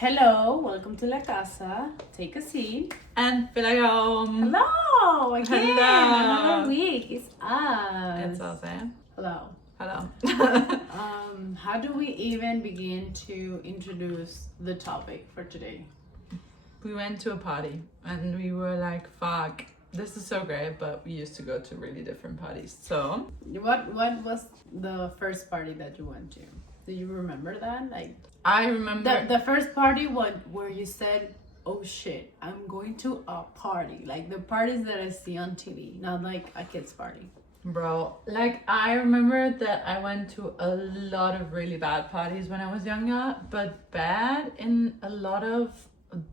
Hello, welcome to La Casa. Take a seat. And feel like home. Hello again. Hello. Another week. It's us. It's us, eh? Hello. Hello. How do we even begin to introduce the topic for today? We went to a party and we were like, fuck, this is so great, but we used to go to really different parties. So What was the first party that you went to? Do you remember that? Like I remember the first party where you said, "Oh shit, I'm going to a party." Like the parties that I see on TV, not like a kid's party. Bro, like I remember that I went to a lot of really bad parties when I was younger, but bad in a lot of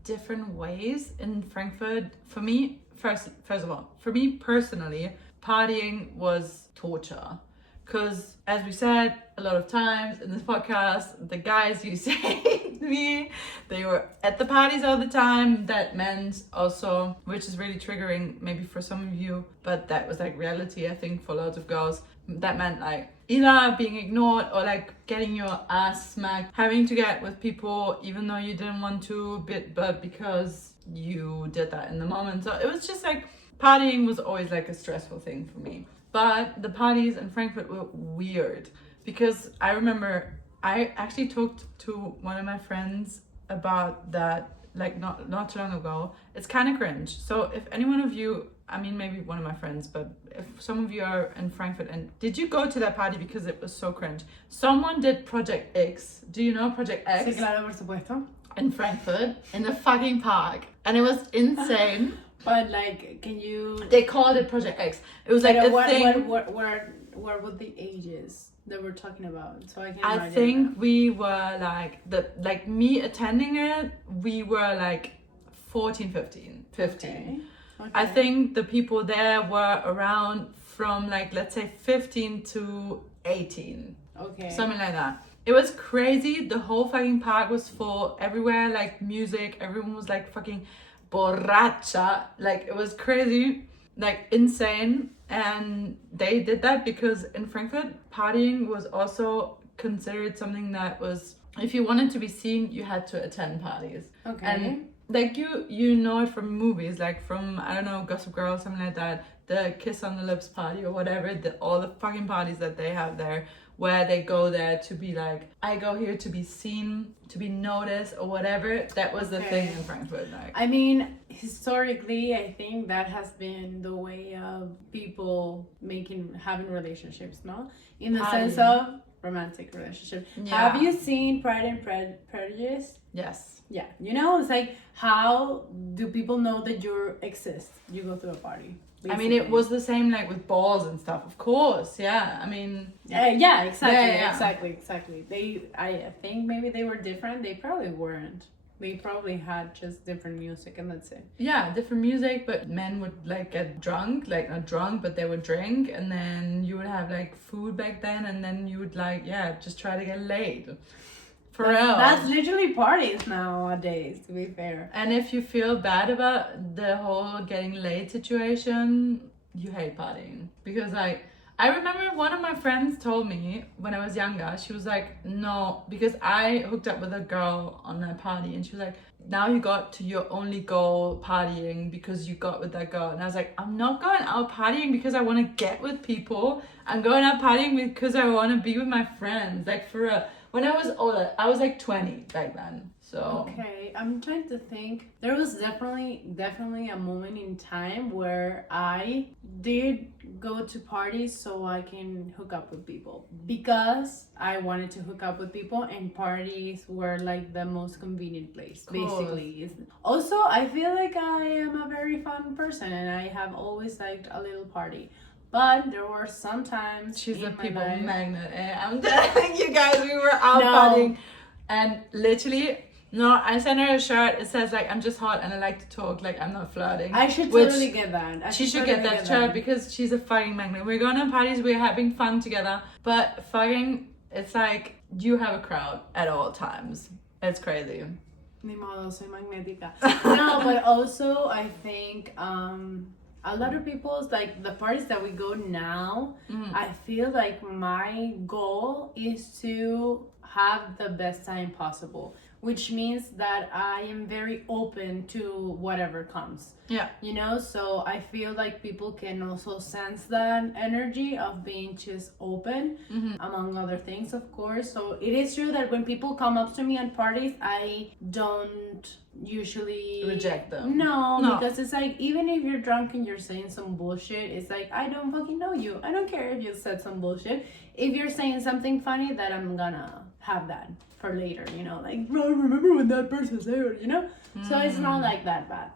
different ways in Frankfurt. For me, first of all, for me personally, partying was torture. Because as we said a lot of times in this podcast, the guys you say to me, they were at the parties all the time. That meant also, which is really triggering maybe for some of you, but that was like reality, I think, for lots of girls. That meant like either being ignored or like getting your ass smacked, having to get with people even though you didn't want to, but because you did that in the moment. So it was just like partying was always like a stressful thing for me. But the parties in Frankfurt were weird because I remember I actually talked to one of my friends about that like not too long ago. It's kind of cringe. So if any one of you, I mean maybe one of my friends, but if some of you are in Frankfurt and did you go to that party because it was so cringe? Someone did Project X. Do you know Project X? Sí, claro, por supuesto. In Frankfurt in the fucking park, and it was insane. But like, can you? They called it Project X. It was like a thing. What were the ages that we're talking about? So I can. I think we were like me attending it. We were like 14, 15. Okay. I think the people there were around from like let's say 15 to 18. Okay. Something like that. It was crazy. The whole fucking park was full. Everywhere like music. Everyone was like fucking borracha, like it was crazy, like insane. And they did that because in Frankfurt partying was also considered something that was, if you wanted to be seen, you had to attend parties. Okay. And like you know it from movies, like from I don't know, Gossip Girl or something like that, the kiss on the lips party or whatever, all the fucking parties that they have there, where they go there to be like, I go here to be seen, to be noticed or whatever. That was the thing in Frankfurt. Like, I mean, historically, I think that has been the way of people having relationships, no? In the sense of romantic relationship. Yeah. Have you seen Pride and Prejudice? Yes. Yeah. You know, it's like, how do people know that you exist? You go to a party. Basically. I mean, it was the same like with balls and stuff, of course. Yeah, I mean. Yeah, exactly, yeah. exactly. I think maybe they were different. They probably weren't. They probably had just different music and that's it. Yeah, different music, but men would like get drunk, like not drunk, but they would drink, and then you would have like food back then, and then you would like just try to get laid. For real. That's literally parties nowadays, to be fair. And if you feel bad about the whole getting laid situation, you hate partying. Because I remember one of my friends told me when I was younger, she was like, no, because I hooked up with a girl on a party, and she was like, now you got to your only goal partying because you got with that girl. And I was like, I'm not going out partying because I want to get with people. I'm going out partying because I want to be with my friends. Like for real. When I was older, I was like 20 back then. So okay, I'm trying to think. There was definitely a moment in time where I did go to parties so I can hook up with people, because I wanted to hook up with people, and parties were like the most convenient place. Basically, also I feel like I am a very fun person and I have always liked a little party. But there were some times she's a people life, magnet. I'm telling you guys, we were out partying, and literally. No, I sent her a shirt. It says like, I'm just hot and I like to talk, like I'm not flirting. I should totally get that. She should get that shirt because she's a fucking magnet. We're going to parties, we're having fun together, but fucking, it's like you have a crowd at all times. It's crazy. Ni modo, soy magnética. No, but also I think a lot of people's, like the parties that we go now, I feel like my goal is to have the best time possible. which means that I am very open to whatever comes. Yeah. You know, so I feel like people can also sense that energy of being just open, among other things, of course. So it is true that when people come up to me at parties, I don't usually Reject them. No, No. because it's like, even if you're drunk and you're saying some bullshit, it's like, I don't fucking know you. I don't care if you said some bullshit. If you're saying something funny, that I'm gonna have that for later, you know, like, bro, remember when that person said, you know? So it's not like that bad.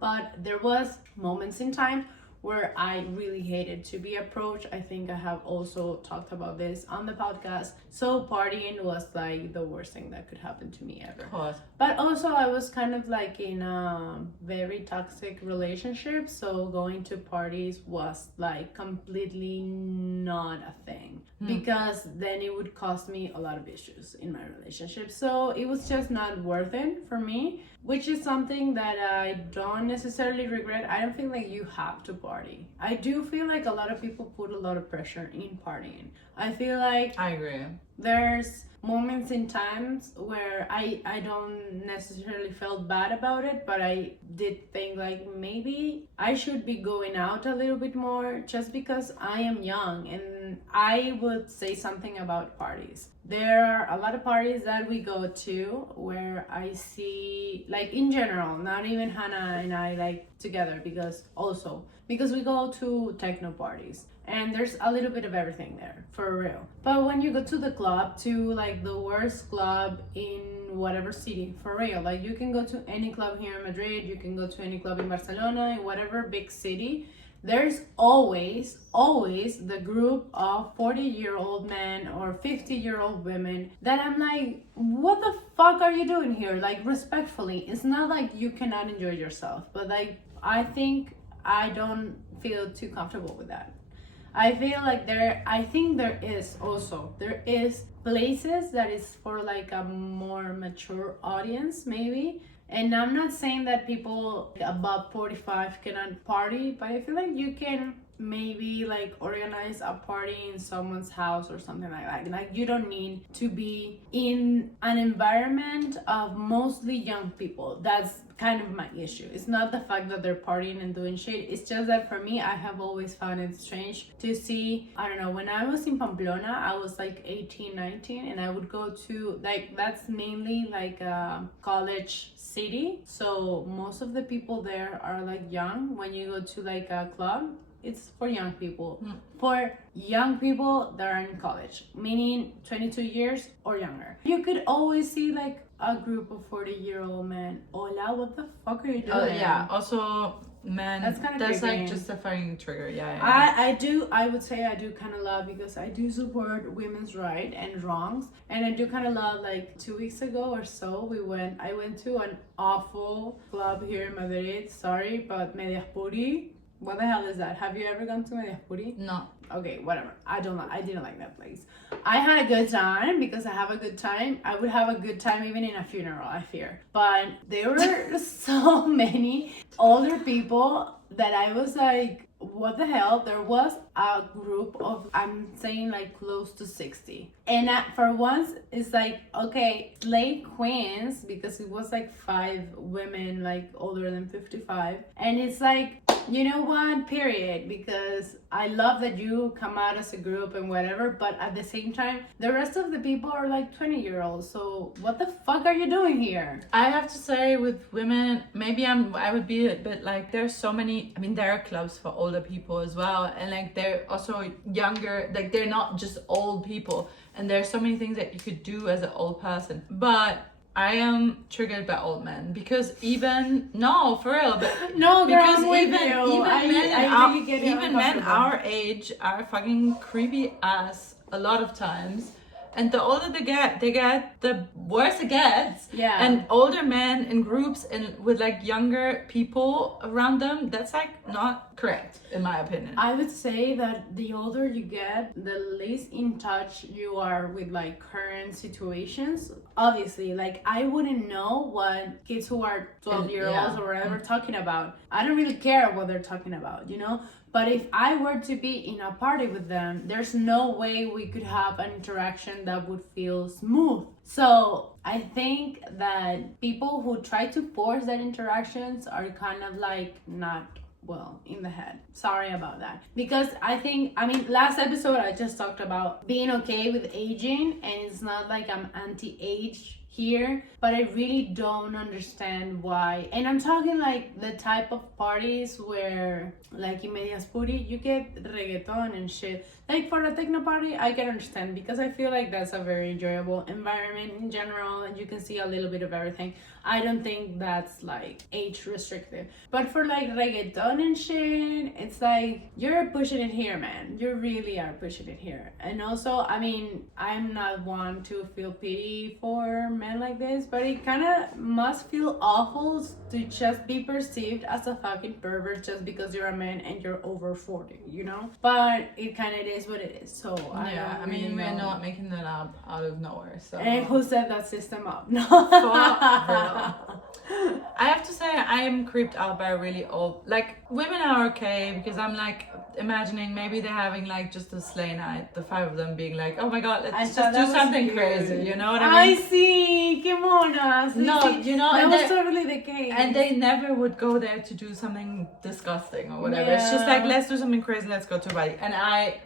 But there was moments in time where I really hated to be approached. I think I have also talked about this on the podcast. So partying was like the worst thing that could happen to me ever. Of course. But also I was kind of like in a very toxic relationship, so going to parties was like completely not a thing, because then it would cost me a lot of issues in my relationship. So it was just not worth it for me, which is something that I don't necessarily regret. I don't feel like you have to party. I do feel like a lot of people put a lot of pressure in partying. I feel like I agree. there's moments in times where I don't necessarily felt bad about it, but I did think like maybe I should be going out a little bit more, just because I am young. And I would say something about parties. There are a lot of parties that we go to where I see, like, in general, not even Hannah and I, like, together, because we go to techno parties and there's a little bit of everything there, for real. But when you go to the club, to like the worst club in whatever city, for real, like you can go to any club here in Madrid, you can go to any club in Barcelona, in whatever big city, there's always the group of 40-year-old men or 50-year-old women that I'm like, what the fuck are you doing here? Like, respectfully, it's not like you cannot enjoy yourself, but like, I think I don't feel too comfortable with that. I feel like there is places that is for like a more mature audience, maybe. And I'm not saying that people above 45 cannot party, but I feel like you can maybe like organize a party in someone's house or something like that. Like, you don't need to be in an environment of mostly young people. That's kind of my issue. It's not the fact that they're partying and doing shit. It's just that for me, I have always found it strange to see, I don't know, when I was in Pamplona, I was like 18, 19, and I would go to, like, that's mainly like a college city. So most of the people there are like young. When you go to like a club, it's for young people. For young people that are in college, meaning 22 years or younger. You could always see like a group of 40-year-old men. Hola, what the fuck are you doing? Oh, yeah. Also, man, That's kind of that's creepy. like just a fucking trigger. Yeah. I would say I do kind of love, because I do support women's rights and wrongs, and I do kind of love, like 2 weeks ago or so, I went to an awful club here in Madrid. Sorry, but Medias Puri. What the hell is that? Have you ever gone to Medias Puri? No. Okay, whatever. I didn't like that place. I had a good time, because I have a good time. I would have a good time even in a funeral, I fear. But there were so many older people that I was like, what the hell? There was a group of, I'm saying like close to 60. And for once, it's like, okay, slay queens, because it was like 5 women like older than 55. And it's like, you know what, period, because I love that you come out as a group and whatever, but at the same time, the rest of the people are like 20-year-olds. So what the fuck are you doing here? I have to say, with women, maybe I would be a bit like, there's so many, I mean, there are clubs for older people as well, and like they're also younger, like they're not just old people, and there's so many things that you could do as an old person. But I am triggered by old men, because no, for real, but no, girl, because I'm with you. even men our age are fucking creepy ass a lot of times. And the older they get, the worse it gets. Yeah. And older men in groups and with like younger people around them, that's like not correct, in my opinion. I would say that the older you get, the less in touch you are with like current situations. Obviously, like I wouldn't know what kids who are 12-year-olds or whatever talking about. I don't really care what they're talking about, you know? But if I were to be in a party with them, there's no way we could have an interaction that would feel smooth. So I think that people who try to force that interactions are kind of like not well in the head. Sorry about that. Because I mean, last episode I just talked about being okay with aging, and it's not like I'm anti-age here, but I really don't understand why. And I'm talking like the type of parties where, like in Medias Puri, you get reggaeton and shit. Like for a techno party, I can understand because I feel like that's a very enjoyable environment in general, and you can see a little bit of everything. I don't think that's like age restrictive. But for like reggaeton and shit, it's like you're pushing it here, man. You really are pushing it here. And also, I mean, I'm not one to feel pity for men like this, but it kind of must feel awful to just be perceived as a fucking pervert just because you're a man and you're over 40, you know? But it kind of is what it is. So I mean, we're not making that up out of nowhere. So. And who set that system up? No. I have to say, I am creeped out by really old. Like, women are okay because I'm like imagining maybe they're having like just a sleigh night, the 5 of them being like, oh my god, let's just do something crazy, you know what I mean? I see, que mona. No, you know, that was totally the case. And they never would go there to do something disgusting or whatever. It's just like, let's do something crazy, let's go to a party. And I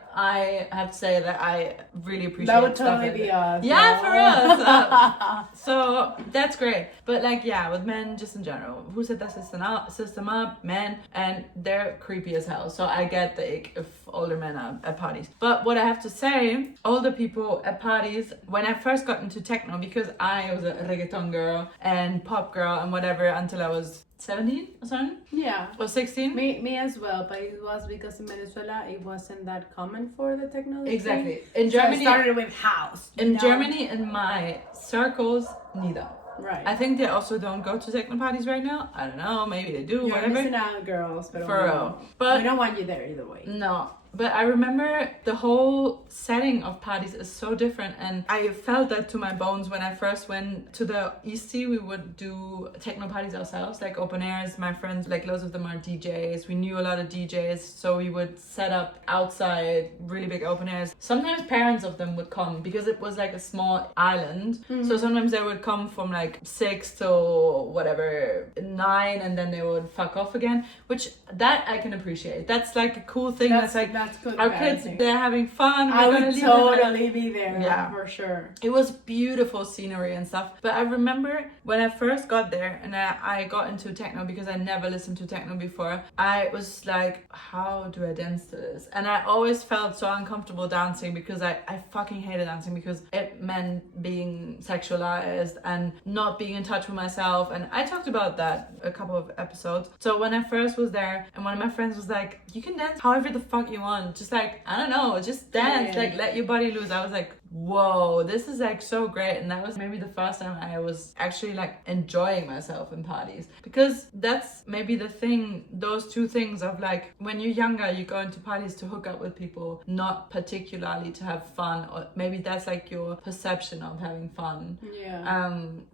have to say that I really appreciate that would stuff totally like be that. us. Yeah, for us. So that's great. But like, yeah, with men just in general, who set that system up? Men, and they're creepy as hell. So I get the ick of older men at parties. But what I have to say, older people at parties, when I first got into techno, because I was a reggaeton girl and pop girl and whatever until I was 17 or something? Yeah. Or 16? Me as well, but it was because in Venezuela it wasn't that common for the technology. Exactly. In Germany, so it started with house. In Germany, in my circles, neither. Right. I think they also don't go to techno parties right now. I don't know. Maybe they do. You're whatever. Missing out, girls. But for real. But we don't want you there either way. No. But I remember the whole setting of parties is so different, and I felt that to my bones when I first went to the East Sea. We would do techno parties ourselves, like open airs. My friends, like loads of them are DJs. We knew a lot of DJs, so we would set up outside really big open airs. Sometimes parents of them would come because it was like a small island. Mm-hmm. So sometimes they would come from like 6 till whatever 9, and then they would fuck off again, which that I can appreciate. That's like a cool thing. That's like good. Our kids, they're having fun. I would totally be there. Yeah, for sure. It was beautiful scenery and stuff. But I remember when I first got there and I got into techno because I never listened to techno before. I was like, how do I dance to this? And I always felt so uncomfortable dancing because I fucking hated dancing because it meant being sexualized and not being in touch with myself. And I talked about that a couple of episodes. So when I first was there and one of my friends was like, you can dance however the fuck you want. Just like, I don't know, just dance, like let your body loose. I was like, whoa, this is like so great. And that was maybe the first time I was actually like enjoying myself in parties, because that's maybe the thing, those two things of like, when you're younger, you go into parties to hook up with people, not particularly to have fun, or maybe that's like your perception of having fun.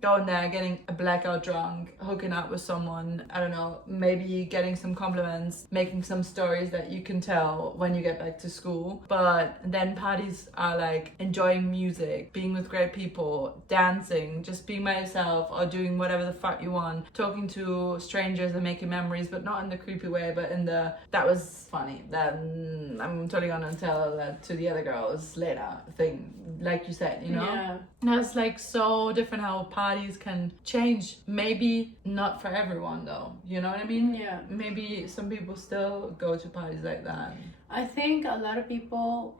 Going there, getting a blackout drunk, hooking up with someone, I don't know, maybe getting some compliments, making some stories that you can tell when you get back to school. But then parties are like enjoying music, being with great people, dancing, just being by yourself, or doing whatever the fuck you want, talking to strangers and making memories, but not in the creepy way, but in the that was funny, that I'm totally gonna tell that to the other girls later thing, like you said, you know. Yeah. That's like so different how parties can change. Maybe not for everyone though, you know what I mean? Yeah. Maybe some people still go to parties like that. I think a lot of people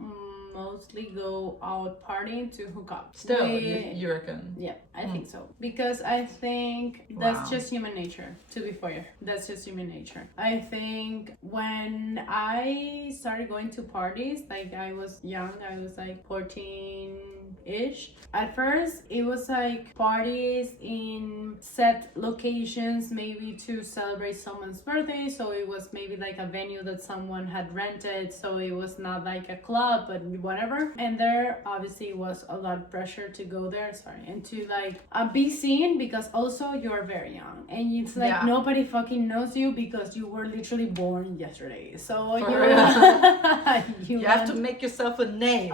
mostly go out partying to hook up. Still, you reckon? Yeah, I think so. Because I think that's just human nature, to be fair. That's just human nature. I think when I started going to parties, like I was young, I was like 14, ish. At first, it was like parties in set locations, maybe to celebrate someone's birthday. So it was maybe like a venue that someone had rented. So it was not like a club, but whatever. And there obviously was a lot of pressure to go there, and to like be seen, because also you're very young. And it's like nobody fucking knows you because you were literally born yesterday. So you have to make yourself a name.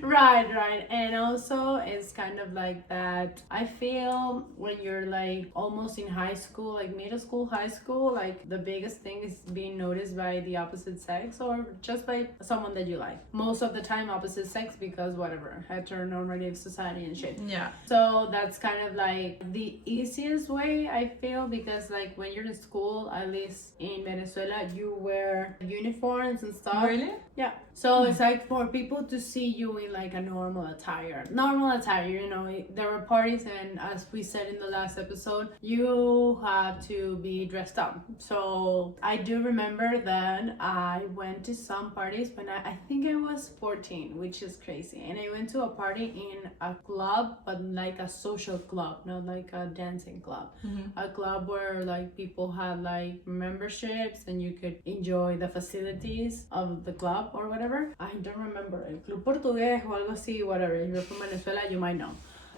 Right. And also it's kind of like that. I feel when you're like almost in high school, like middle school, high school, like the biggest thing is being noticed by the opposite sex or just by someone that you like. Most of the time opposite sex, because whatever, heteronormative society and shit. Yeah. So that's kind of like the easiest way, I feel, because like when you're in school, at least in Venezuela, you wear uniforms and stuff. Really? Yeah. So it's like for people to see you in like a normal attire, you know. There were parties, and as we said in the last episode, you have to be dressed up. So I do remember that I went to some parties when I think I was 14, which is crazy. And I went to a party in a club, but like a social club, not like a dancing club. A club where like people had like memberships and you could enjoy the facilities of the club or whatever. I don't remember. El Club Portugués o algo así, whatever. If you're from Venezuela, you might know.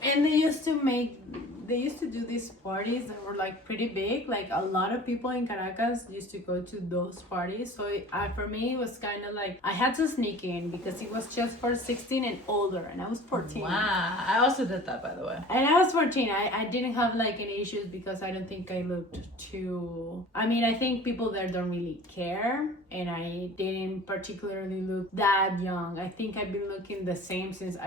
And they used to do these parties that were like pretty big. Like a lot of people in Caracas used to go to those parties. So for me, it was kind of like I had to sneak in because it was just for 16 and older, and I was 14. Wow, I also did that, by the way. And I was 14. I didn't have like any issues because I don't think I looked too. I mean, I think people there don't really care, and I didn't particularly look that young. I think I've been looking the same since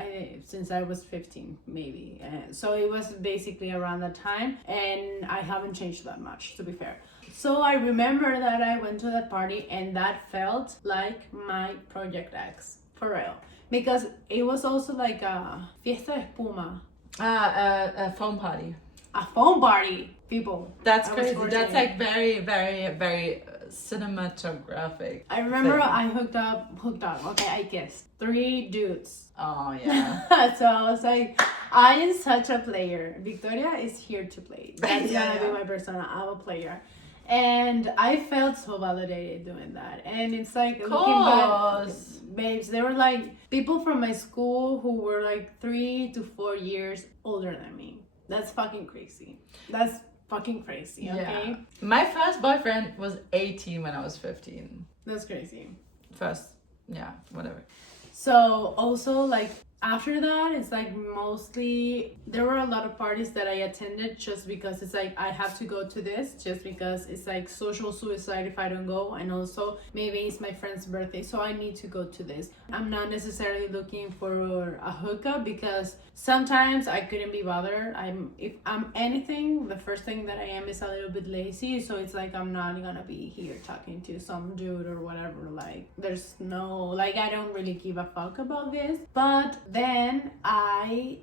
I was 15, maybe. So it was basically around that time, and I haven't changed that much, to be fair. So I remember that I went to that party, and that felt like my Project X, for real, because it was also like a fiesta de espuma. A phone party. A phone party, people. That's crazy. That's like very, very, very cinematographic. I remember I hooked up. Okay, I kissed 3 dudes. Oh yeah. So I was like, I am such a player. Victoria is here to play. That's gonna be my persona. I'm a player. And I felt so validated doing that. And it's like, looking back, babes, they were like people from my school who were like 3 to 4 years older than me. That's fucking crazy. That's fucking crazy, okay? Yeah. My first boyfriend was 18 when I was 15. That's crazy. Whatever. So also like after that, it's like mostly there were a lot of parties that I attended just because it's like I have to go to this, just because it's like social suicide if I don't go, and also maybe it's my friend's birthday, so I need to go to this. I'm not necessarily looking for a hookup because sometimes I couldn't be bothered. If I'm anything, the first thing that I am is a little bit lazy, so it's like I'm not gonna be here talking to some dude or whatever. Like there's no, like, I don't really give a fuck about this. But then I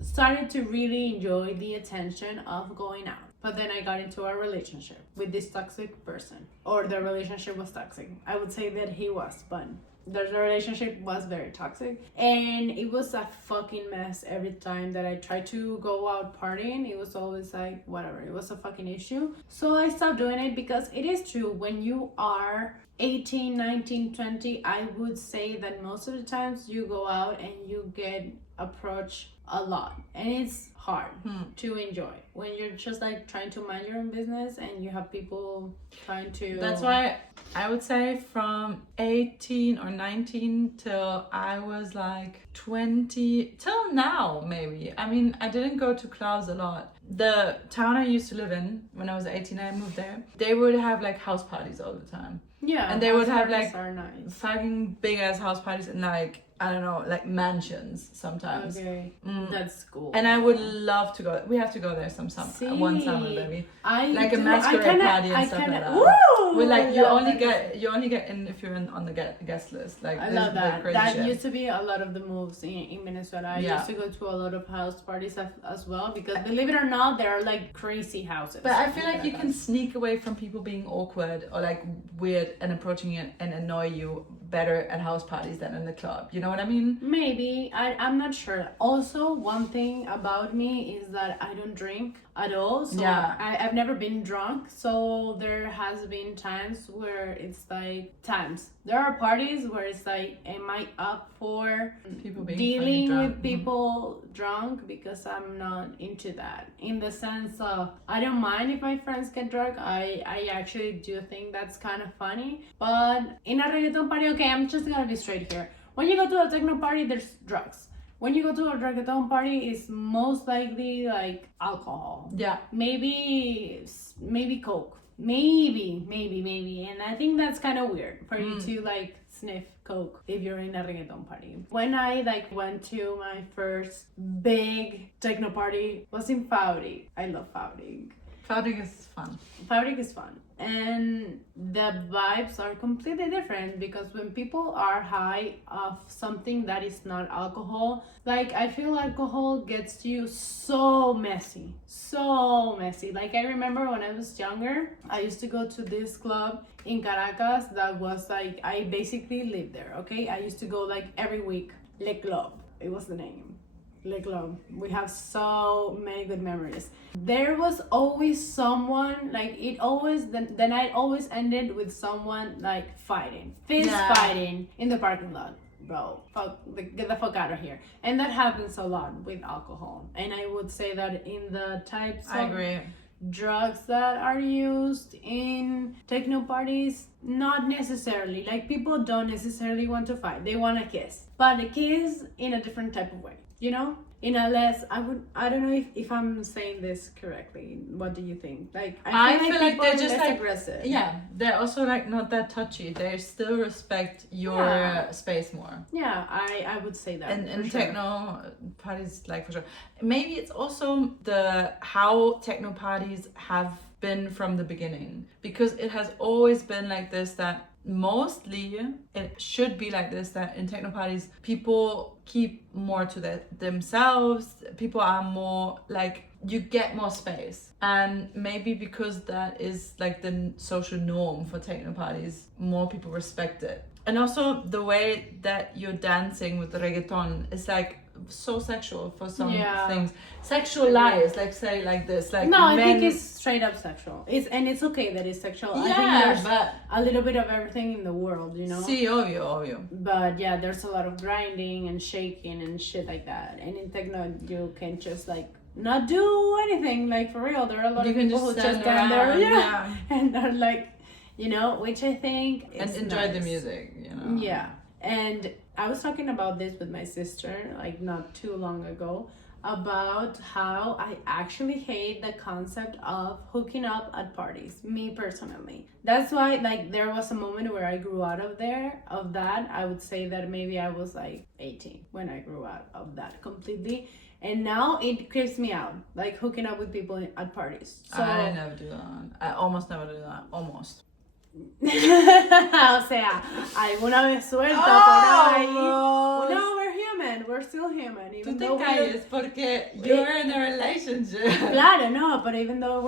started to really enjoy the attention of going out. But then I got into a relationship with this toxic person, or the relationship was toxic. I would say that he was, but the relationship was very toxic, and it was a fucking mess every time that I tried to go out partying. It was always like whatever, it was a fucking issue. So I stopped doing it, because it is true, when you are 18, 19, 20, I would say that most of the times you go out and you get approached a lot, and it's hard to enjoy when you're just like trying to mind your own business and you have people trying to. That's why I would say from 18 or 19 till I was like 20 till now, maybe. I mean, I didn't go to clubs a lot. The town I used to live in, when I was 18, I moved there, they would have like house parties all the time. Yeah, and they would have like nice. fucking big ass house parties in like, I don't know, like mansions sometimes. Okay, that's cool. And I would love to go. We have to go there one summer, baby. Like a masquerade party and stuff like that. Woo! With like you only get in if you're on the guest list. Like I love that. That shit. used to be a lot of the moves in Venezuela. I used to go to a lot of house parties as well, because believe it or not, there are like crazy houses. But I feel like you can sneak away from people being awkward or like weird and approaching it and annoy you better at house parties than in the club. You know know what I mean? Maybe. I'm not sure. Also, one thing about me is that I don't drink at all. So Yeah. I've never been drunk. So there has been times where it's like times. There are parties where it's like, am I up for People being dealing funny with drunk. people drunk? Because I'm not into that. In the sense of, I don't mind if my friends get drunk. I actually do think that's kind of funny. But in a reggaeton party, okay, I'm just gonna be straight here. When you go to a techno party, there's drugs. When you go to a reggaeton party, it's most likely like alcohol. Yeah. Maybe coke. Maybe. And I think that's kind of weird for you to like sniff coke if you're in a reggaeton party. When I like went to my first big techno party was in Fabric. I love Fabric. Fabric is fun. Fabric is fun. And the vibes are completely different because when people are high of something that is not alcohol, like I feel alcohol gets you so messy. Like I remember when I was younger, I used to go to this club in Caracas that was like, I basically lived there, okay? I used to go like every week. Le Club, it was the name. Le Club. We have so many good memories. There was always someone, like it always, the night always ended with someone like fighting, fighting in the parking lot. Bro, get the fuck out of here. And that happens a lot with alcohol. And I would say that in the types I of agree. drugs that are used in techno parties, not necessarily. Like people don't necessarily want to fight. They want to kiss. But a kiss in a different type of way. You know? In a less, I don't know if I'm saying this correctly. What do you think? Like I feel like they're people just are less like aggressive. Yeah, they're also like not that touchy. They still respect your space more. Yeah, I would say that. And for sure. techno parties, like for sure. Maybe it's also the how techno parties have been from the beginning, because it has always been like this, that mostly it should be like this, that in techno parties people keep more to themselves. People are more like, you get more space, and maybe because that is like the social norm for techno parties, more people respect it. And also the way that you're dancing with the reggaeton is like so sexual for some things. Sexualized, like say like this, like no, I men... think it's straight up sexual. It's okay that it's sexual. I think Yeah, there's but a little bit of everything in the world, you know. sí, obvio. But yeah, there's a lot of grinding and shaking and shit like that. And in techno, you can just like not do anything. Like for real, there are a lot You of can people who just just stand stand there, around, and are like, you know, which I think and is enjoy the nice. music, you know. Yeah, and I was talking about this with my sister like not too long ago, about how I actually hate the concept of hooking up at parties, me personally. That's why like there was a moment where I grew out of that. I would say that maybe I was like 18 when I grew out of that completely. And now it creeps me out, like hooking up with people at parties. So I never do that. I almost never do that. Almost. O sea, alguna vez suelta por ahí. Vamos. No, we're human. We're still human. Tú Even te though we calles look, porque you're in a relationship. claro, no, but even though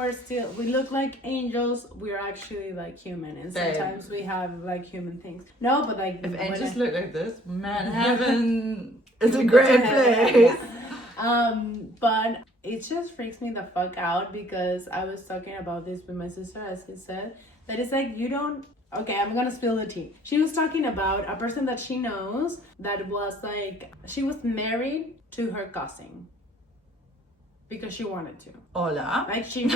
we look like angels, we're actually like human, and Babe. sometimes we have like human things. No, but like If when angels I- look like this, man, heaven is a great place. But it just freaks me the fuck out, because I was talking about this with my sister, as he said, that it's like you don't. Okay, I'm gonna spill the tea. She was talking about a person that she knows that was like, she was married to her cousin because she wanted to. Hola. Like she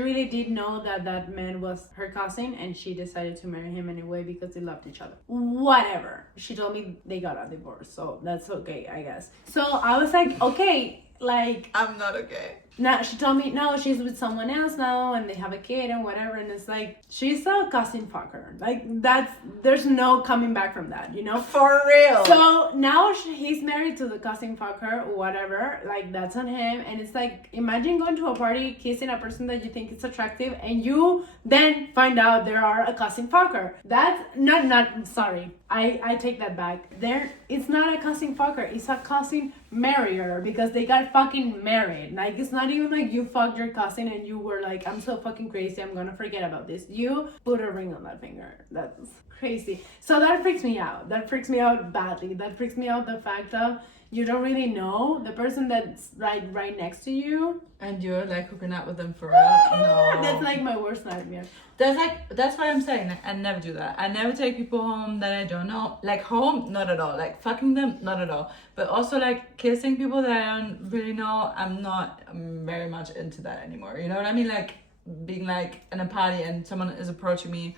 really did know that man was her cousin, and she decided to marry him anyway because they loved each other. Whatever. She told me they got a divorce, so that's okay, I guess. So I was like, okay, like I'm not okay. now she told me no, she's with someone else now and they have a kid and whatever, and it's like she's a cousin fucker. Like there's no coming back from that, you know? For real. So now he's married to the cousin fucker, whatever, like that's on him. And it's like, imagine going to a party, kissing a person that you think is attractive, and you then find out there are a cousin fucker. That's not sorry, I take that back. It's not a cousin fucker, it's a cousin marry her because they got fucking married. Like, it's not even like you fucked your cousin and you were like, I'm so fucking crazy, I'm gonna forget about this. You put a ring on that finger. That's crazy. So that freaks me out. That freaks me out badly. That freaks me out, the fact of you don't really know the person that's right next to you, and you're like hooking up with them for real. No, that's like my worst nightmare. That's what I'm saying. I never do that. I never take people home that I don't know. Like home, not at all. Like fucking them, not at all. But also like kissing people that I don't really know. I'm very much into that anymore. You know what I mean? Like being like in a party and someone is approaching me.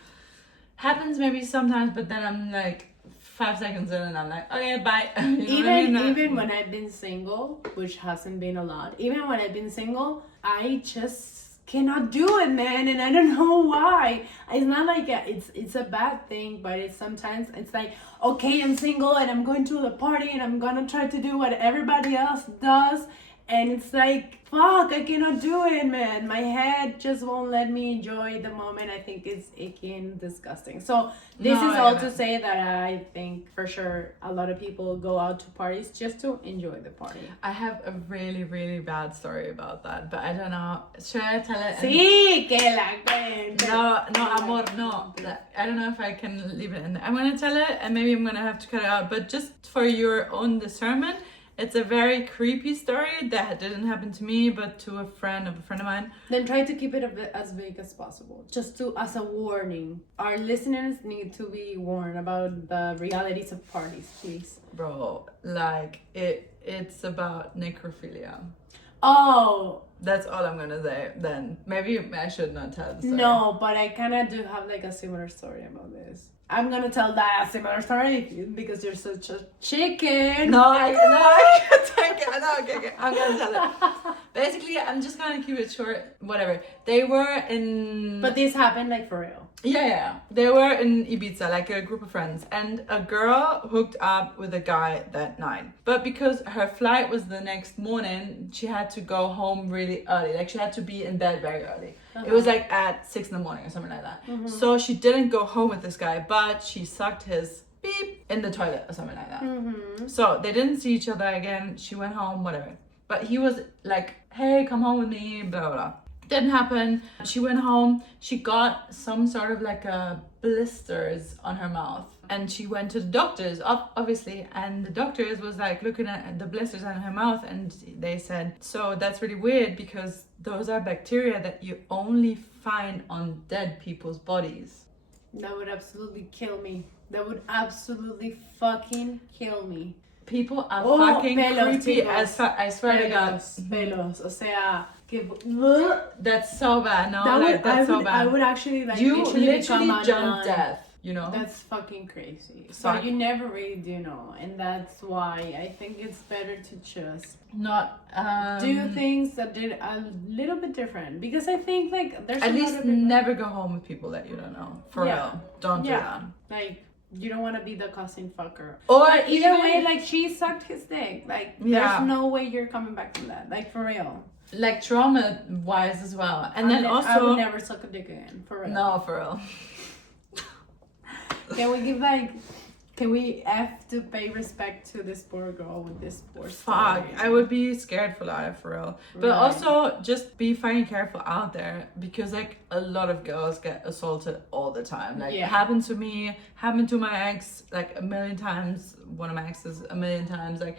Happens maybe sometimes, but then I'm like 5 seconds in and I'm like, okay, bye. You know what I mean? Even when I've been single, which hasn't been a lot, even when I've been single, I just cannot do it, man, and I don't know why. It's not like it's a bad thing, but it's sometimes it's like, okay, I'm single and I'm going to the party and I'm gonna try to do what everybody else does, and it's like, fuck, I cannot do it, man. My head just won't let me enjoy the moment. I think it's icky and disgusting. So this is all to say that I think for sure a lot of people go out to parties just to enjoy the party. I have a really, really bad story about that, but I don't know. Should I tell it? Sí, que la cuente. No, amor, no. I don't know if I can leave it in there. I'm going to tell it and maybe I'm going to have to cut it out, but just for your own discernment, it's a very creepy story that didn't happen to me, but to a friend of mine. Then try to keep it a bit as vague as possible, just to as a warning. Our listeners need to be warned about the realities of parties, please. Bro, like it's about necrophilia. Oh, that's all I'm gonna say. Then maybe I should not tell the story. No, but I kind of do have like a similar story about this. I'm gonna tell that similar story because you're such a chicken. I can't take it. No, okay, I'm gonna tell it. Basically, I'm just gonna keep it short. Whatever. They were in. But this happened like for real. Yeah. They were in Ibiza, like a group of friends, and a girl hooked up with a guy that night. But because her flight was the next morning, she had to go home really early. Like she had to be in bed very early. It was like at 6 a.m. or something like that. Mm-hmm. So she didn't go home with this guy, but she sucked his beep in the toilet or something like that. Mm-hmm. So they didn't see each other again. She went home, whatever. But he was like, hey, come home with me, blah, blah, blah. Didn't happen. She went home. She got some sort of like blisters on her mouth. And she went to the doctors, obviously, and the doctors was like looking at the blisters on her mouth, and they said, so that's really weird because those are bacteria that you only find on dead people's bodies. That would absolutely kill me. That would absolutely fucking kill me. People are fucking creepy pelos, as fuck. I swear to God. Pelos. O sea, que... That's so bad. No, so bad. I would actually like you literally become jump death. You know, that's fucking crazy. So you never really do know, and that's why I think it's better to just not do things that did a little bit different, because I think like there's at least never go home with people that you don't know for real. Don't do that. Like you don't want to be the cousin fucker. Or but either way, like she sucked his dick. Like there's no way you're coming back from that. Like for real. Like trauma wise as well, and then also I would never suck a dick again. For real. No, for real. Can we have to pay respect to this poor girl with this poor story? Fuck, I would be scared for life, for real. But also, just be fucking careful out there, because like a lot of girls get assaulted all the time. Like it happened to me, happened to my ex like a million times. One of my exes a million times. Like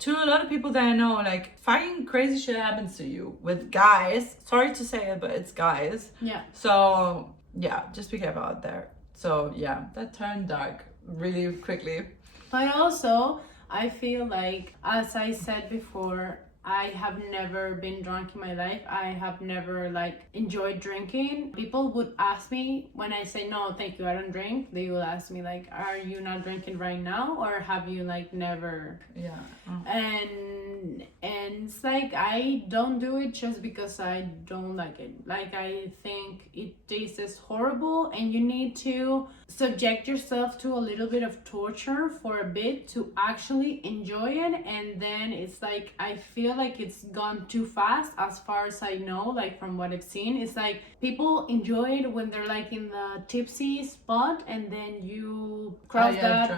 to a lot of people that I know, like fucking crazy shit happens to you with guys. Sorry to say it, but it's guys. Yeah. So yeah, just be careful out there. So yeah, that turned dark really quickly. But also, I feel like, as I said before, I have never been drunk in my life. I have never like enjoyed drinking. People would ask me when I say no, thank you, I don't drink. They will ask me like, are you not drinking right now, or have you like never? Yeah. And and it's like I don't do it just because I don't like it. Like I think it tastes horrible, and you need to subject yourself to a little bit of torture for a bit to actually enjoy it. And then it's like I feel like it's gone too fast, as far as I know, like from what I've seen. It's like people enjoy it when they're like in the tipsy spot, and then you cross that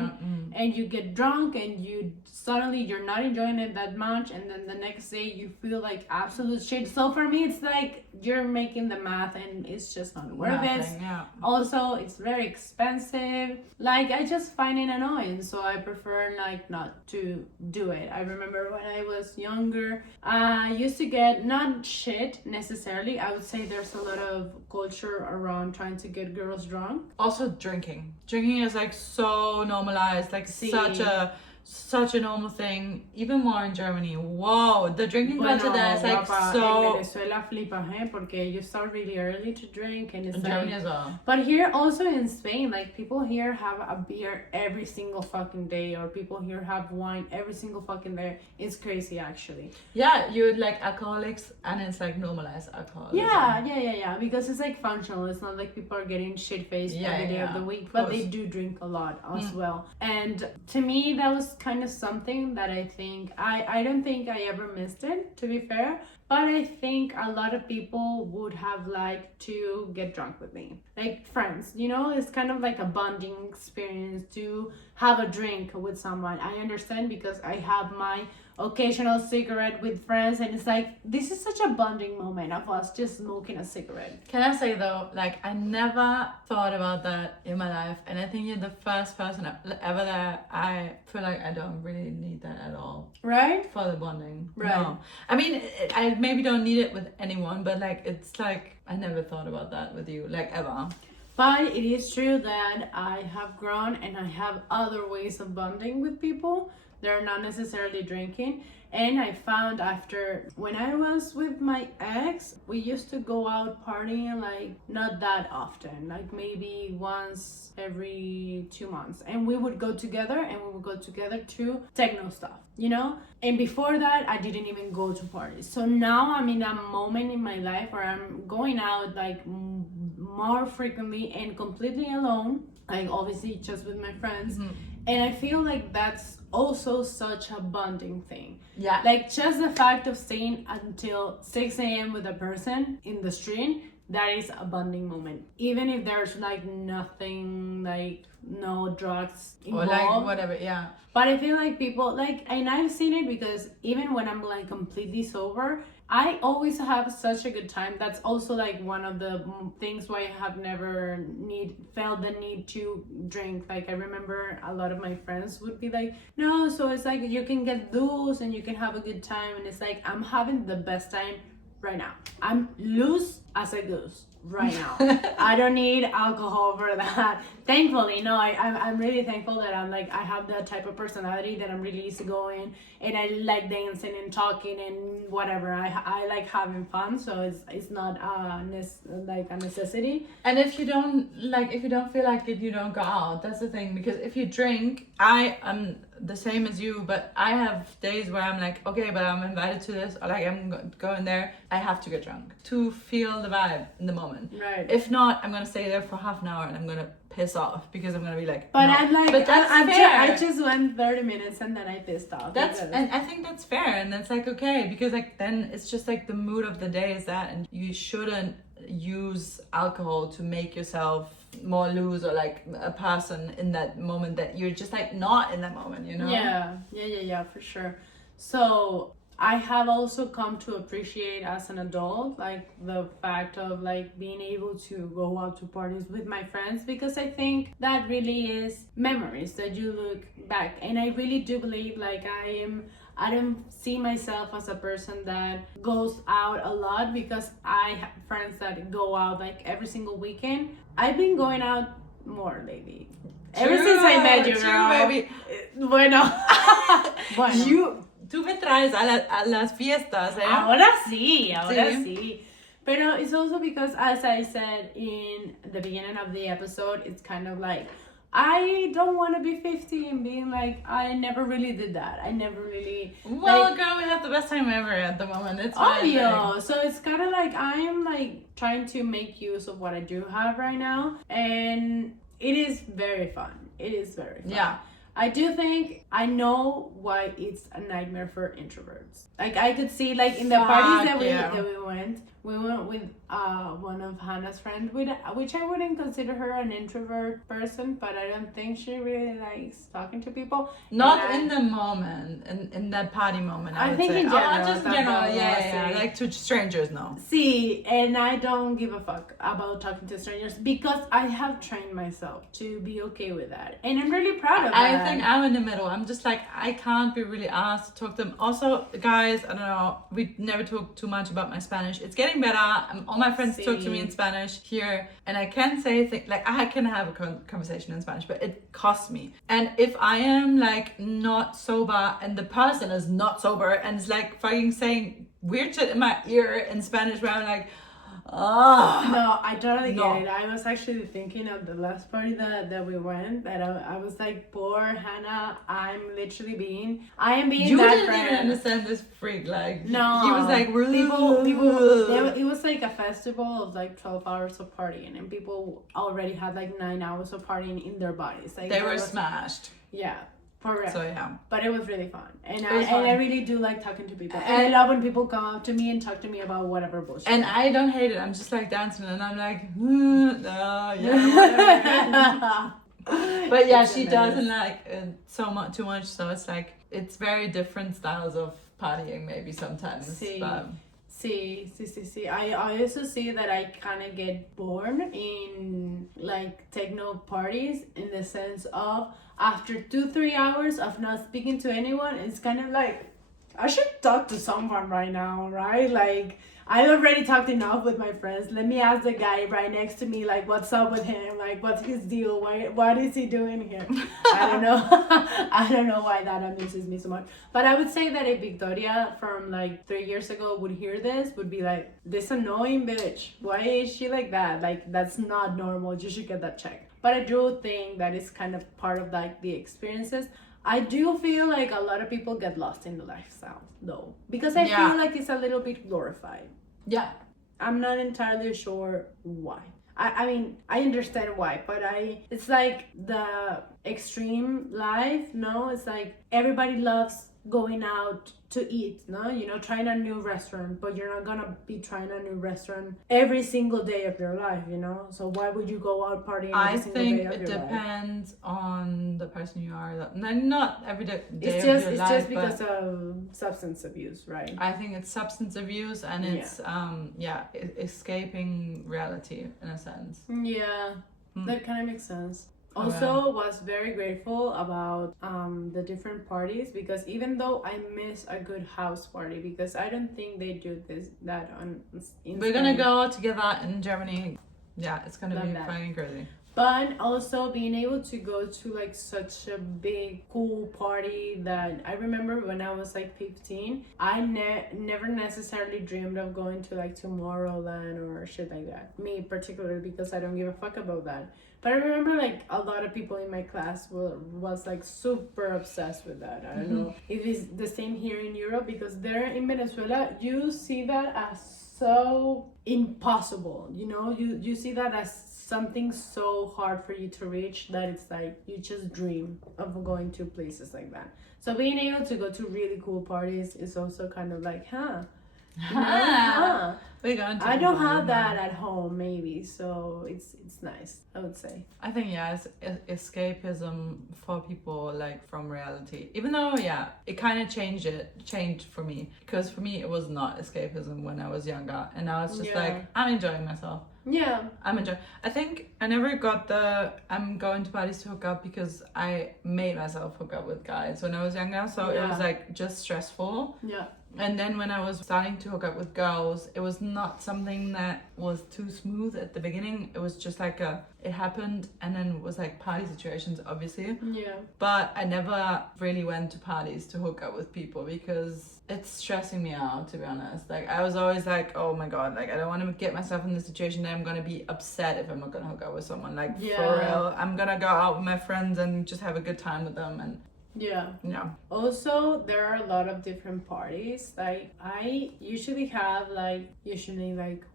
and you get drunk, and you suddenly you're not enjoying it that much, and then the next day you feel like absolute shit. So for me it's like you're making the math and it's just not worth it. Yeah. Also, it's very expensive. Like I just find it annoying, so I prefer like not to do it. I remember when I was younger, I used to get not shit necessarily. I would say there's a lot of culture around trying to get girls drunk. Also drinking is like so normalized, like such a normal thing, even more in Germany. Whoa, the drinking culture there is like so. In Venezuela flipas, porque you start really early to drink, and it's in like, Germany as well. But here also in Spain, like people here have a beer every single fucking day, or people here have wine every single fucking day. It's crazy actually. Yeah, you're like alcoholics, and it's like normalized alcoholism. Yeah, because it's like functional. It's not like people are getting shit faced every day of the week, but they do drink a lot as well. And to me, that was kind of something that I think I don't think I ever missed it, to be fair, but I think a lot of people would have liked to get drunk with me, like friends, you know. It's kind of like a bonding experience to have a drink with someone. I understand, because I have my occasional cigarette with friends, and it's like this is such a bonding moment of us just smoking a cigarette. Can I say though, like I never thought about that in my life, and I think you're the first person ever that I feel like I don't really need that at all. Right? For the bonding. Right. No. I mean, I maybe don't need it with anyone, but like it's like I never thought about that with you, like ever. But it is true that I have grown and I have other ways of bonding with people. They're not necessarily drinking. And I found after when I was with my ex, we used to go out partying like not that often, like maybe once every 2 months. And we would go together, and we would go together to techno stuff, you know? And before that, I didn't even go to parties. So now I'm in a moment in my life where I'm going out like more frequently and completely alone, like obviously just with my friends. And I feel like that's also such a bonding thing. Yeah. Like just the fact of staying until 6 a.m. with a person in the street, that is a bonding moment. Even if there's like nothing, like no drugs involved. Or like whatever, yeah. But I feel like people, like, and I've seen it because even when I'm like completely sober, I always have such a good time. That's also like one of the things why I have never felt the need to drink. Like I remember a lot of my friends would be like, no, so it's like you can get loose and you can have a good time, and it's like I'm having the best time right now. I'm loose as a goose right now. I don't need alcohol for that. Thankfully, no, I'm really thankful that I have that type of personality, that I'm really easygoing, and I like dancing and talking and whatever. I like having fun, so it's not like a necessity. And if you don't feel like it, you don't go out. That's the thing, because if you drink, I am the same as you, but I have days where I'm like, okay, but I'm invited to this, or like I'm going there, I have to get drunk to feel the vibe in the moment. Right. If not, I'm gonna stay there for half an hour and I'm gonna piss off, because I'm gonna be like, but no. I'm like, but that's fair. I just went 30 minutes and then I pissed off. And I think that's fair, and that's like okay, because like then it's just like the mood of the day is that, and you shouldn't use alcohol to make yourself more loose or like a person in that moment that you're just like not in that moment, you know? Yeah, for sure. So I have also come to appreciate as an adult like the fact of like being able to go out to parties with my friends, because I think that really is memories that you look back. And I really do believe like I don't see myself as a person that goes out a lot, because I have friends that go out like every single weekend. I've been going out more lately. Ever since I met you, girl. Baby. Bueno. Tú me traes a las fiestas, eh? Ahora sí. Pero it's also because, as I said in the beginning of the episode, it's kind of like I don't want to be 50 and being like, I never really did that. I never really. Well, like, girl, we have the best time ever at the moment. It's fine. oh, yeah. So it's kind of like I'm like trying to make use of what I do have right now. And it is very fun. It is very fun. Yeah. I do think I know why it's a nightmare for introverts. Like I could see, like in the parties that we went with one of Hannah's friends, which I wouldn't consider her an introvert person, but I don't think she really likes talking to people. Not in the moment, in that party moment. I would think say. in general. Just in general, yeah. Like to strangers, no. See, and I don't give a fuck about talking to strangers because I have trained myself to be okay with that, and I'm really proud of that. I think I'm in the middle. I'm just like, I can't be really asked to talk to them. Also, guys, I don't know, we never talk too much about my Spanish. It's getting better. All my friends talk to me in Spanish here, and I can say things like I can have a conversation in Spanish, but it costs me. And if I am like not sober and the person is not sober and it's like fucking saying weird shit in my ear in Spanish, where I'm like, oh no, I totally get it. I was actually thinking of the last party that we went, that I was like, poor Hannah, I am being you that didn't friend. even understand this freak. Like no, he was like it was like a festival of like 12 hours of partying, and people already had like 9 hours of partying in their bodies. Like they were smashed. Yeah. For real. So yeah, but it was really fun, and fun. I really do like talking to people, and I love when people come up to me and talk to me about whatever bullshit. And I don't hate it. I'm just like dancing, and I'm like, no, yeah, whatever. But yeah, she doesn't like too much. So it's like it's very different styles of partying, maybe sometimes. But See. I also see that I kind of get bored in like techno parties, in the sense of after 2-3 hours of not speaking to anyone, it's kind of like I should talk to someone right now, right? Like I already talked enough with my friends. Let me ask the guy right next to me, like, what's up with him? Like, what's his deal? What is he doing here? I don't know. I don't know why that amuses me so much. But I would say that if Victoria from like 3 years ago would hear this, would be like, this annoying bitch. Why is she like that? Like, that's not normal. You should get that checked. But I do think that is kind of part of like the experiences. I do feel like a lot of people get lost in the lifestyle though, because I feel like it's a little bit glorified. Yeah. I'm not entirely sure why. I mean, I understand why, but it's like the extreme life, no? It's like everybody loves going out to eat, no? You know, trying a new restaurant, but you're not gonna be trying a new restaurant every single day of your life, you know? So why would you go out partying every single day of your life? I think it depends on the person you are. Not every day it's of your life. It's just because of substance abuse, right? I think it's substance abuse, and it's escaping reality in a sense. Yeah, that kind of makes sense. Also, was very grateful about the different parties, because even though I miss a good house party, because I don't think they do that in We're gonna go together in Germany. Yeah, it's gonna be fucking crazy. But also being able to go to like such a big cool party that I remember when I was like 15, I never necessarily dreamed of going to like Tomorrowland or shit like that. Me particularly, because I don't give a fuck about that. But I remember like a lot of people in my class was like super obsessed with that. I don't know if it's the same here in Europe, because there in Venezuela you see that as so impossible, you know? You see that as something so hard for you to reach that it's like you just dream of going to places like that. So being able to go to really cool parties is also kind of like, We're going to I don't have that at home, maybe, so it's nice, I would say. I think it's escapism for people like from reality. Even though it kind of changed for me, because for me it was not escapism when I was younger, and now it's just like I'm enjoying myself. Yeah, I think I never got I'm going to parties to hook up, because I made myself hook up with guys when I was younger, so it was like just stressful. Yeah. And then when I was starting to hook up with girls, it was not something that was too smooth at the beginning. It was just like it happened, and then it was like party situations, obviously. Yeah. But I never really went to parties to hook up with people because it's stressing me out, to be honest. Like, I was always like, oh my God, like, I don't want to get myself in the situation that I'm going to be upset if I'm not going to hook up with someone. Like, for real, I'm going to go out with my friends and just have a good time with them. And yeah. Also, there are a lot of different parties. Like, I usually have like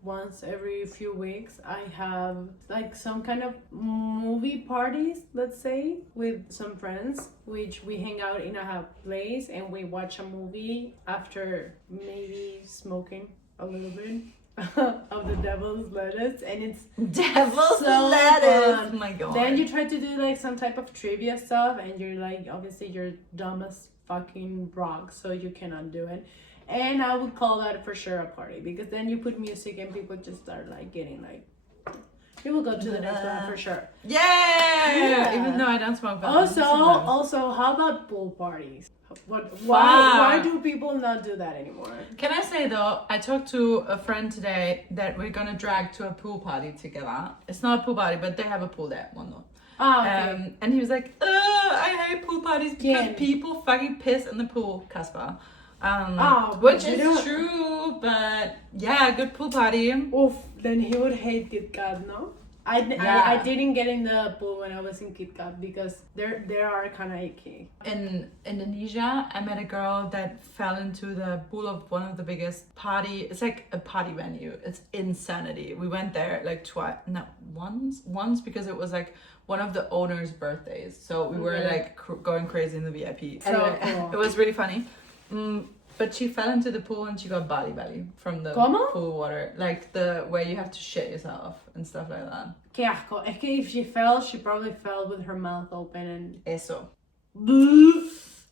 once every few weeks, I have like some kind of movie parties, let's say, with some friends, which we hang out in a place and we watch a movie after maybe smoking a little bit of the devil's lettuce, and it's devil's so lettuce. fun. Oh my God. Then you try to do like some type of trivia stuff, and you're like, obviously you're dumb as fucking rock, so you cannot do it. And I would call that for sure a party, because then you put music and people just start like getting like, you will go to the next one for sure. Yeah. Even though I don't smoke. Also, how about pool parties? Why do people not do that anymore? Can I say though, I talked to a friend today that we're gonna drag to a pool party together. It's not a pool party, but they have a pool there, one though. Oh, okay. And he was like, I hate pool parties because people fucking piss in the pool, Casper. Which is true, but yeah, good pool party. Oof, then he would hate Kit Kat, no? I didn't get in the pool when I was in Kit Kat because they are kind of icky. In Indonesia, I met a girl that fell into the pool of one of the biggest party. It's like a party venue. It's insanity. We went there like once because it was like one of the owner's birthdays. So we were like going crazy in the VIP. Anyway, cool. It was really funny. But she fell into the pool and she got belly from the pool water. Like where you have to shit yourself and stuff like that. Qué asco. Es que if she fell, she probably fell with her mouth open and... Eso.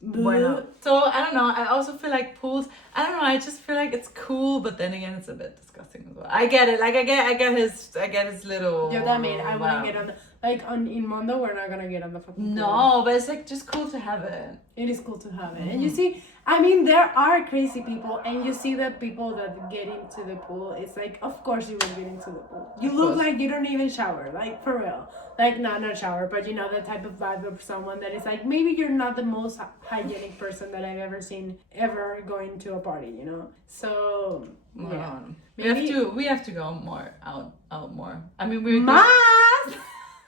Bueno. So, I don't know. I also feel like pools... I don't know. I just feel like it's cool, but then again, it's a bit disgusting as well. I get it. Like, I get his little... Yo también. I wouldn't get on the... Like, in Mondo, we're not gonna get on the fucking pool. No, but it's like just cool to have it. It is cool to have it. And you see... I mean, there are crazy people, and you see the people that get into the pool. It's like, of course you will get into the pool. You look like you don't even shower, like, for real. Like, not shower, but you know, the type of vibe of someone that is like, maybe you're not the most hygienic person that I've ever seen ever going to a party, you know? So, yeah. We have to go more out more. I mean, we're... Más!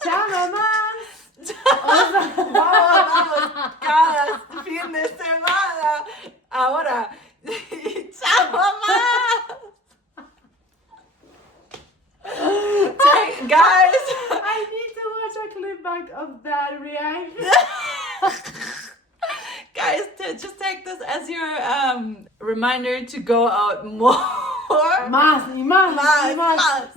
¡Chao, más! Vamos, cada fin de semana. Ahora, chao, mamá. Guys, I need to watch a clip back of that reaction. Guys, just take this as your reminder to go out more. Más.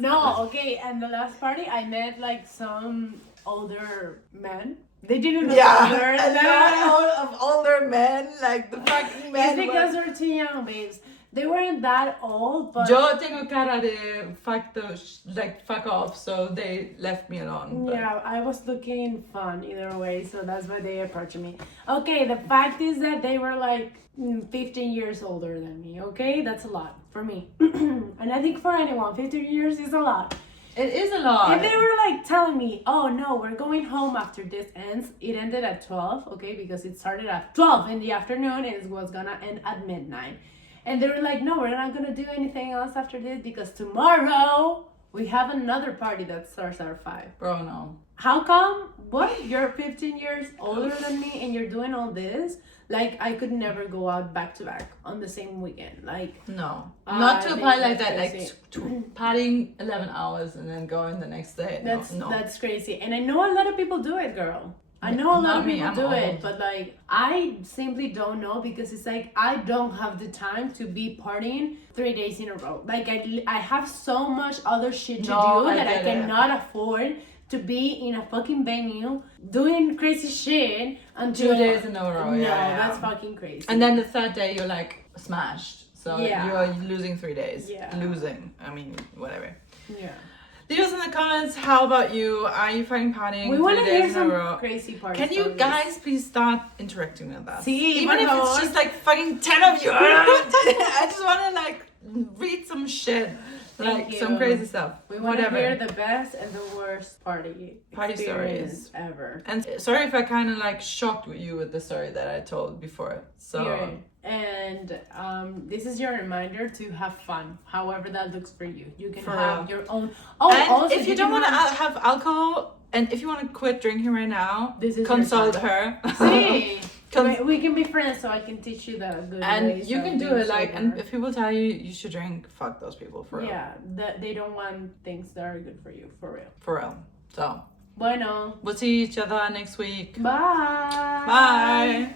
No, okay. And the last party, I met like some older men. They didn't look older. Of older men, like the fucking men. It's because they're too young, babes. They weren't that old, but... Yo tengo cara de fuck off, so they left me alone. But... Yeah, I was looking fun either way, so that's why they approached me. Okay, the fact is that they were like 15 years older than me, okay? That's a lot for me. And I think for anyone, 15 years is a lot. It is a lot. If they were like telling me, oh no, we're going home after this ends, it ended at 12, okay? Because it started at 12 in the afternoon and it was gonna end at midnight. And they were like, no, we're not gonna do anything else after this because tomorrow we have another party that starts at 5. Bro, no. How come? What? You're 15 years older than me and you're doing all this? Like, I could never go out back to back on the same weekend. Like, no. Not to a party like that. Crazy. Like, partying 11 hours and then going the next day. That's crazy. And I know a lot of people do it, girl. I know a lot of people do it, but like, I simply don't know because it's like, I don't have the time to be partying 3 days in a row. Like, I have so much other shit to do that I cannot afford to be in a fucking venue doing crazy shit until 2 days in a row. No, that's fucking crazy. And then the third day you're like smashed. So you're losing 3 days. Yeah. Losing. I mean, whatever. Yeah. Dios in the comments, how about you? Are you fucking partying We 3 want to hear days in a row? some crazy party Can you stories. guys please start interacting with us? Sí, even por if it's favor. just like fucking 10 of you. I just want to like read some shit. Like you. some crazy stuff. We want to Whatever. hear the best and the worst party stories experience ever. And sorry if I kind of like shocked you with the story that I told before. So. Period. And this is your reminder to have fun, however that looks for you. You can For have real. your own. Oh, And also, if you don't want to have alcohol, and if you want to quit drinking right now, This is consult your her. See, we can be friends, so I can teach you the good And ways you of can do being it like, sober. and if people tell you you should drink, fuck those people for real. Yeah, they don't want things that are good for you, for real. For real. So, Bueno. we'll see each other next week. Bye. Bye.